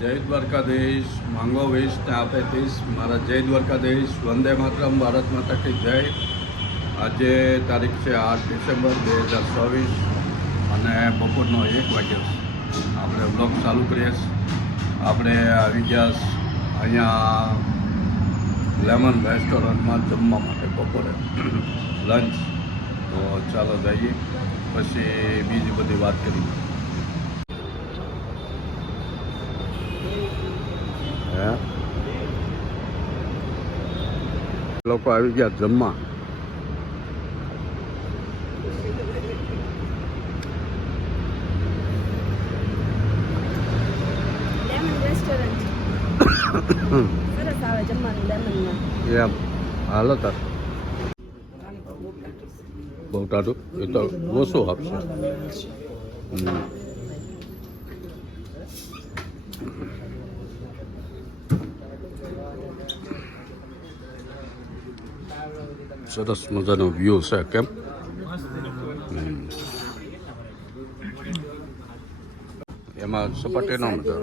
જય દ્વારકાધીશ, માંગો વીસ ને આપે 30. મારા જય દ્વારકાધીશ, વંદે માતરમ, ભારત માતા કી જય. આજે તારીખ છે 8 ડિસેમ્બર 2024 અને બપોરનો 1 વાગ્યો. આપણે બ્લોગ ચાલુ કરીએ. આપણે આવી ગયા અહીંયા લેમન રેસ્ટોરન્ટમાં જમવા માટે બપોરે લંચ. તો ચાલો જઈએ, પછી બીજી બધી વાત કરીએ. લોકો આવી ગયા જમવા. લેમન રેસ્ટોરન્ટ સરસ આવે જમવાનું લેમનમાં. એમ હાલો તાર બહુ ટાઢું એ તો ઓછું આપશે. સરસ મજાનો વ્યૂ છે કેમ. એમાં સપાટી નો મજા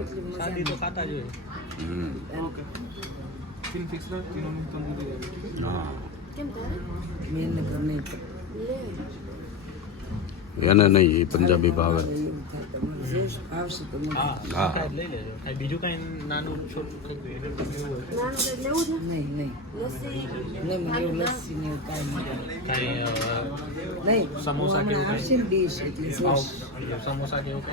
એને નહીં, એ પંજાબી ભાવે. હા બીજું કઈ નાનું છોટું સમોસા કેવું સમોસા કેવું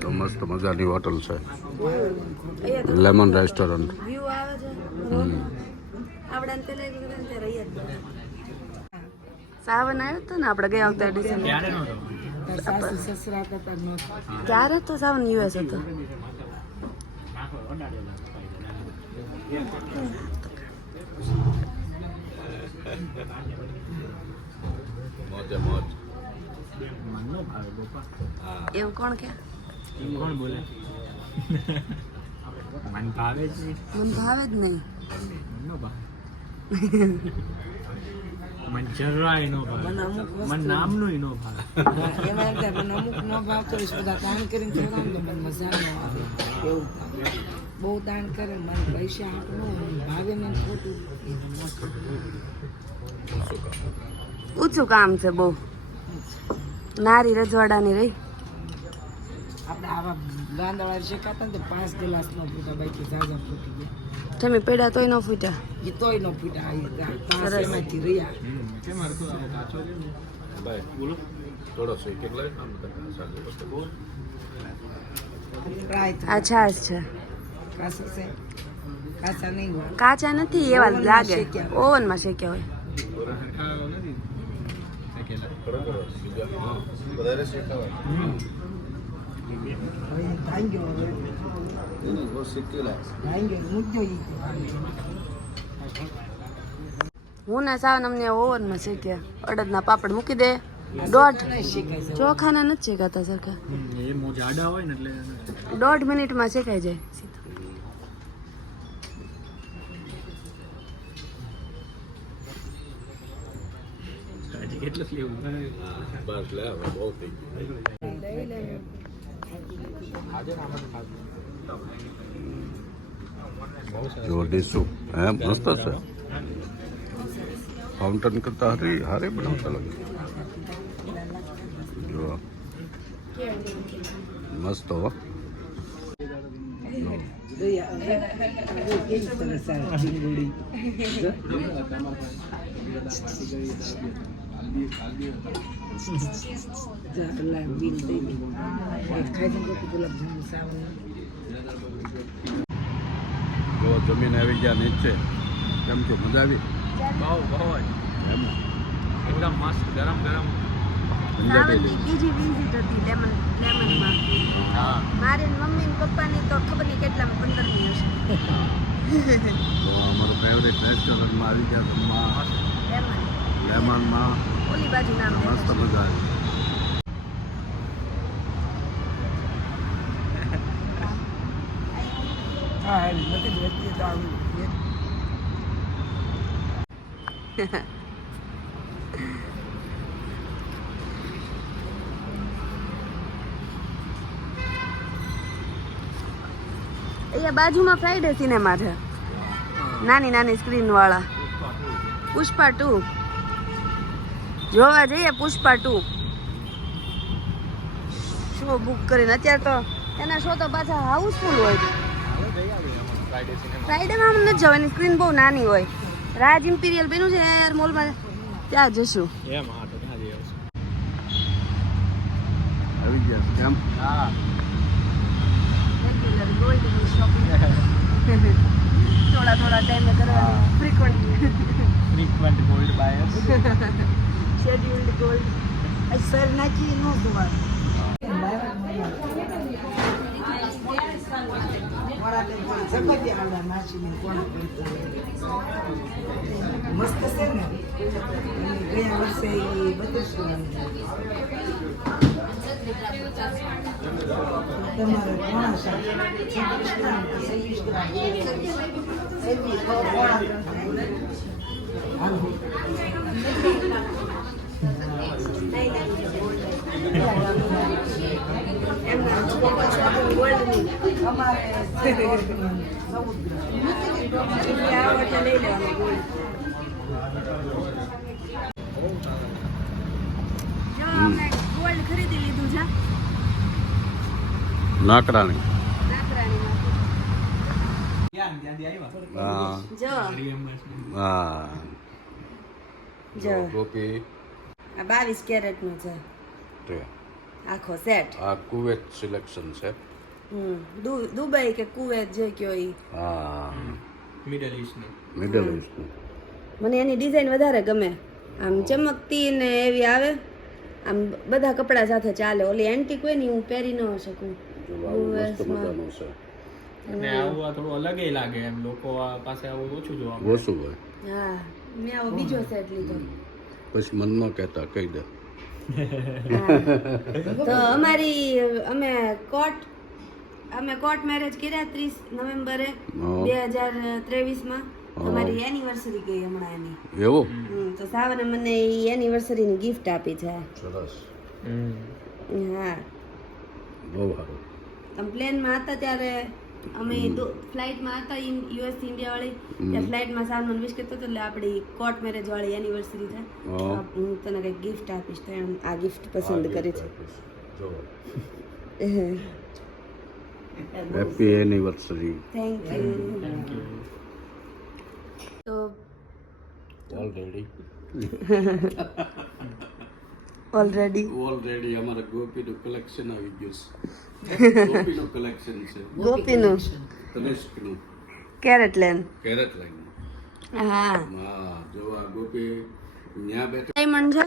તો મસ્ત મજાની હોટલ છે, લેમન રેસ્ટોરન્ટ. સાવન આવ્યો હતો ને આપણે ગયા વખતે ડિસેમ્બર. ત્યારે તો સાવન યુએસ હતો. એવું કોણ કે કોણ બોલે? મન ભાવે જ નહીં. મને ભાવે જ નહીં. મન જરાય નો ભાવે. મન નામનું નો ભાવે. બહુ દાન કરે મને પૈસા આપવું ભાવે ને ખોટું ઊંચું કામ છે બહુ. નારી રજવાડાની રહી. આપણે આવા ગાંદાળા શેકાતા ને 5 ગ્લાસ નો ફૂટા બાકી જાજા ફૂટી ગયા. તમે પેડા તોય ન ફૂટ્યા. એ તોય નો ફૂટા સરસ એમાંથી રહ્યા. બોલો થોડો છે કેટલા આ છાશ છે. કાસા છે કાસા નહીં હોય. કાચા નથી, એવા લાગે. ઓવનમાં શેક્યા હોય. હું ના સાવન અમને ઓવનમાં શેક્યા. અડદના પાપડ મૂકી દે. દોઢ ચોખાના નથી શેકાતા સરખા. એ જાડા હોય ને એટલે 1.5 મિનિટમાં શેકાઈ જાય. કેટલું લેવું? બસ લે હવે બહુ થઈ ગયું. જો ડીશું એમ મસ્ત છે. ફાઉન્ટેન કરતા હારી બનાવતા લાગે. જો મસ્ત હો. જો જમીન આવી ગયા નીચે. કેમ કે મજા આવી? બહુ જ એમ એકદમ મસ્ત ગરમ ગરમ. સાવનની બીજી વિઝિટ હતી લેમનમાં. હા, મારી મમ્મી ને પપ્પાની તો ખબર નહીં કેટલા 15મી હશે. તો અમારું ફેવરેટ રેસ્ટોરન્ટમાં આવી ગયા જમવા. લેમનમાં ઓલી બાજુ નામ મસ્ત મજા આવી. હા નથી વ્યક્તિ તો આવી અહીંયા બાજુમાં ફ્રાઈડે સિનેમા છે, નાની નાની સ્ક્રીન વાળા. પુષ્પા 2 જોવા જઈએ. પુષ્પા 2 શો બુક કરીને. અત્યારે તો એના શો તો પાછા હાઉસફુલ હોય. ફ્રાઈડેમાં અમને નથી જવાની, સ્ક્રીન બહુ નાની હોય. રાજ ઇમ્પિરિયલ બન્યું છે એર મોલમાં, ત્યાં જશું. આવી ગયા છે કેમ? રેગ્યુલર ગોલ્ડની શોપિંગ થોડા થોડા ટાઈમે કરવાની. Frequent gold buyers. Scheduled gold. Sir નાખી ન ધોવા મસ્ત છે ને. ગયા વર્ષે બધું તમારે કોણા શાક ગોલ્ડ ખરીદી લીધું છે નાકરાણી. હા જો હા જો ગોપી આ 22 કેરેટ નું છે તે આખો સેટ. આ કુવેત સિલેક્શન છે. દુબઈ કે કુવેત જે કયો ઈ. હા મિડલ ઈસ્ટની. Middle east. મને એની ડિઝાઇન વધારે ગમે, આમ ચમકતી ને એવી આવે, આમ બધા કપડા સાથે ચાલે. ઓલી એન્ટિક હોય ને હું પહેરી ન શકું. મસ્ત મજાનું છે. અને આવું આ થોડું અલગ લાગે એમ, લોકો આ પાસે આવું ઓછું જોવા મળે. ઓછું હોય હા, મેં આવો બીજો સેટ લીધો. પછી મન ન કહેતા કહી દે. તો અમે કોર્ટ મેરેજ કર્યા 30 નવેમ્બરે 2023 માં. અમારી એનિવર્સરી ગઈ હમણાં એની. એવું? તો સાવને મને એનિવર્સરી ની ગિફ્ટ આપી છે. સરસ. હા બહુ સારું. અમે પ્લેનમાં હતા ત્યારે અમે ફ્લાઇટમાં હતા યુએસ થી ઇન્ડિયા વાળી. ત્યાં ફ્લાઇટમાં સાવન વિશ કરતો હતો એટલે આપણી કોર્ટ મેરેજ વાળી એનિવર્સરી છે. હું તને કઈક ગિફ્ટ આપીશ તો એમ આ ગિફ્ટ પસંદ કરી છે. જો હેપી એનિવર્સરી. Thank you. તો ઓલરેડી અમારા ગોપીનું કલેક્શન આવી ગયું છે. ગોપીનું કલેક્શન છે. ગોપીનું તનિષ્કનું કેરેટ લેન. Carat line. હા હા જો આ ગોપી ન્યા બેઠા. ડાયમંડ છે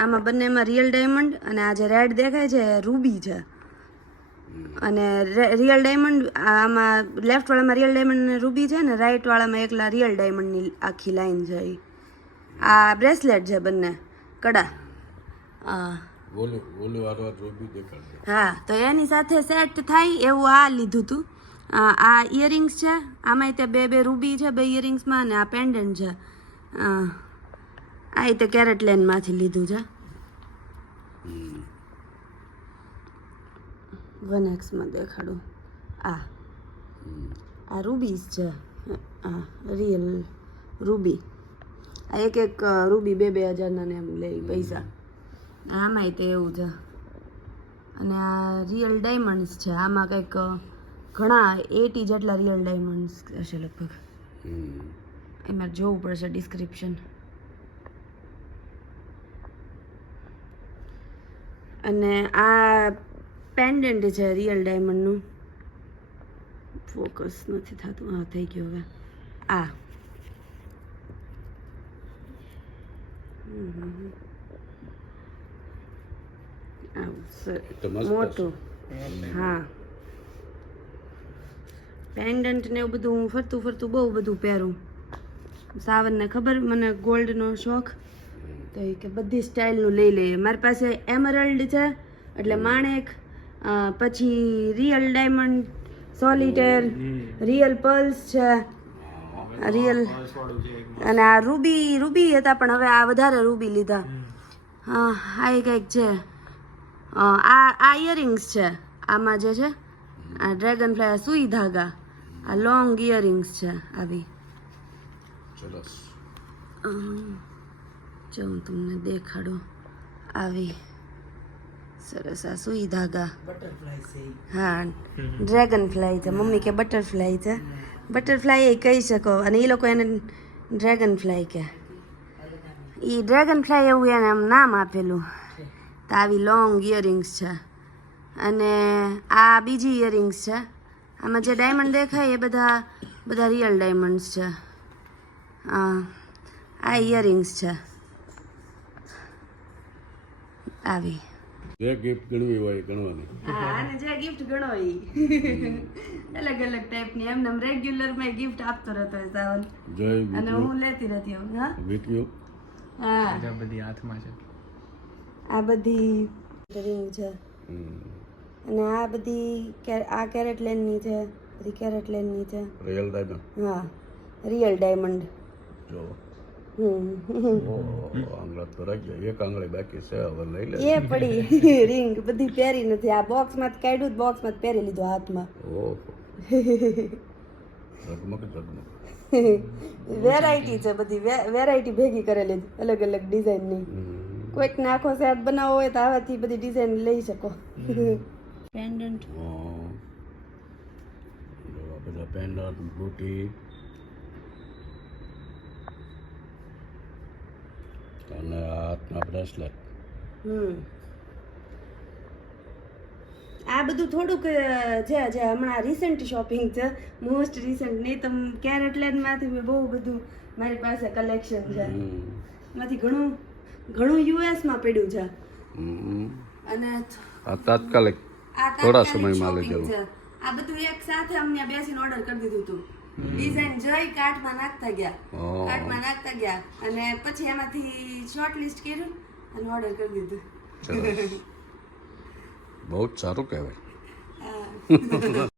આમાં, બંનેમાં રિયલ ડાયમંડ. અને આ જે રેડ દેખાય છે રૂબી છે. અને રિયલ ડાયમંડ આમાં લેફ્ટ વાળામાં રિયલ ડાયમંડ ને રૂબી છે ને રાઈટ વાળામાં એકલા રિયલ ડાયમંડની આખી લાઈન છે. આ બ્રેસલેટ છે બંને કડા. હા તો એની સાથે સેટ થાય એવું આ લીધું હતું. આ ઇયરિંગ્સ છે, આમાં તે બે રૂબી છે 2 ઇયરિંગ્સમાં, અને આ પેન્ડન્ટ છે. આ રીતે કેરેટ લેનમાંથી લીધું છે. 1X દેખાડું. આ રૂબીઝ છે. આ રિયલ રૂબી. આ એક રૂબી 2,000 ને એમ લે પૈસા. આમાંય તે એવું છે. અને આ રિયલ ડાયમંડ્સ છે. આમાં કંઈક ઘણા 80 જેટલા રિયલ ડાયમંડ્સ હશે લગભગ. એમાં જોવું પડશે ડિસ્ક્રિપ્શન. અને આ પેન્ડન્ટ છે રિયલ ડાયમંડનું. ફોકસ નથી થતું. હા થઈ ગયું હવે. આ મોટું. હા પેન્ડન્ટ ને એવું બધું હું ફરતું બહુ બધું પહેરું. સાવનને ખબર મને ગોલ્ડનો શોખ, તો એ કે બધી સ્ટાઇલનું લઈ લે. મારી પાસે એમરલ્ડ છે એટલે માણેક, પછી રિયલ ડાયમંડ, સોલિટેર, રિયલ પલ્સ છે, રિયલ. અને આ રૂબી હતા પણ હવે આ વધારે રૂબી લીધા. હા આ કંઈક છે. આ ઇયરિંગ્સ છે આમાં જે છે આ ડ્રેગન ફ્લાય સુઈ ધાગા, આ લોંગ ઇયરિંગ્સ છે આવી. સરસ. જો હું તમને દેખાડું આવી સરસ આ સુઈ ધાગા. બટરફ્લાય છે હા ડ્રેગન ફ્લાય છે, મમ્મી કે બટરફ્લાય છે. બટરફ્લાય એ કહી શકો અને એ લોકો એને ડ્રેગન ફ્લાય કે. એ ડ્રેગન ફ્લાય એવું એને આમ નામ આપેલું. તો આવી લોંગ ઇયરિંગ્સ છે અને આ બીજી ઇયરિંગ્સ છે. આમાં જે ડાયમંડ દેખાય એ બધા રિયલ ડાયમંડ્સ છે. આ ઇયરિંગ્સ છે આવી. જે ગિફ્ટ ગણવી હોય ગણવાની. હા અને જે ગિફ્ટ ગણો ઈ અલગ અલગ ટાઈપની એમને રેગ્યુલર માં ગિફ્ટ આપતો રહેતો હોય સાવન જય અને હું લેતી રહેતી હોઉં. હા વિટ્યુ. હા આ બધી હાથમાં છે. આ બધી રિંગ છે અને આ બધી આ કેરેટ લેનની છે, બધી કેરેટ લેનની છે. Real diamond. હા રિયલ ડાયમંડ. જો હમ આંગળા તો રાખી એક આંગળી બાકી છે હવે લઈ લે. એ પડી રિંગ બધી પહેરી નથી. આ બોક્સમાં કાઢ્યું, બોક્સમાં પહેરી લીધું હાથમાં. ઓહો ઝગમગ ઝગમગ. વેરાયટી છે બધી, વેરાયટી ભેગી કરેલી અલગ અલગ ડિઝાઇનની. કોઈકને આખો સેટ બનાવવો હોય તો આવાથી બધી ડિઝાઇન લઈ શકો. પેન્ડન્ટ જો આ બધા પેન્ડન્ટ બુટી અને હાથના બ્રેસલેટ. આ બધું થોડુંક છે જે હમણાં રિસન્ટ શોપિંગ છે, મોસ્ટ રિસન્ટ. નહીં તો કેરેટ લેન્ડમાંથી મેં બહુ બધું મારી પાસે કલેક્શન છે. એમાંથી ઘણું યુએસમાં પડ્યું છે અને આ તાત્કાલિક આ થોડા તાત્કાલિક સમયમાં લઈ shopping જવું. છે. આ બધું એક સાથે અમને બેસીને ઓર્ડર કરી દીધું હતું. ડિઝાઇન જોઈ કાર્ટમાં નાખતા ગયા અને પછી એમાંથી શોર્ટ લિસ્ટ કર્યું અને ઓર્ડર કરી દીધું. સરસ. બહુ જ સારું કહેવાય. હા.